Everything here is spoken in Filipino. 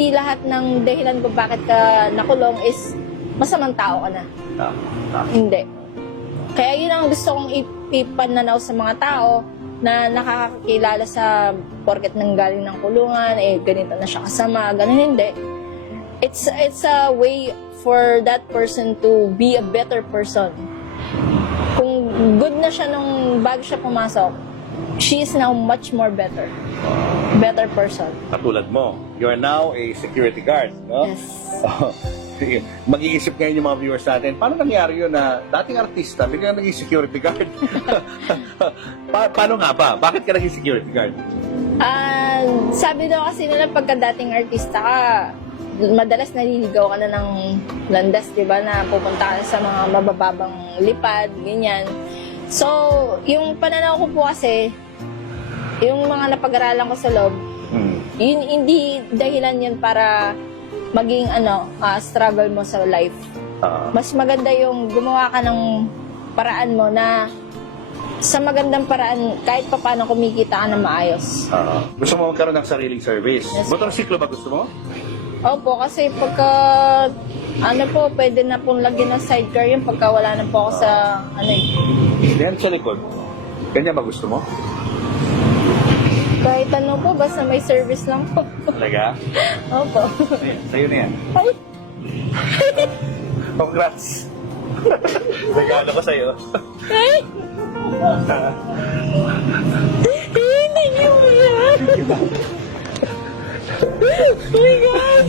hindi lahat ng dahilan kung bakit ka nakulong is masamang tao ka na. Hindi. Kaya yun ang gusto kong ipananaw sa mga tao na nakakakilala sa porket nanggaling ng kulungan, ganito na siya kasama, ganun hindi. It's a way for that person to be a better person. Kung good na siya nung bago siya pumasok, she is now much more better person. Katulad mo, you are now a security guard, no? Yes. Mag-iisip ngayon yung mga viewers natin, paano nangyari yun na dating artista, biglang naging security guard? Paano nga ba? Bakit ka naging security guard? Sabi daw kasi nila pagka dating artista ka, madalas naliligaw ka na ng landas, di ba, na pupunta ka sa mga mabababang lipad, ganyan. So, yung pananaw ko po kasi, yung mga napag-aralan ko sa loob, yun, hindi dahilan yun para maging struggle mo sa life. Mas maganda yung gumawa ka ng paraan mo na sa magandang paraan, kahit pa paano kumikita ka na maayos. Gusto mo magkaroon ng sariling service? Yes. Motorsiklo ba gusto mo? Opo, kasi pagka, pwede na pong lagyan ng sidecar yun pagka wala na po ako sa, Yan sa likod. Ganyan ba gusto mo? Kahit ano po, basta may service lang po. Talaga? Opo. Ayan, sa'yo na yan. Ay! Congrats! Regalo ko sa'yo. Ay! Thank you, man! Oh my God!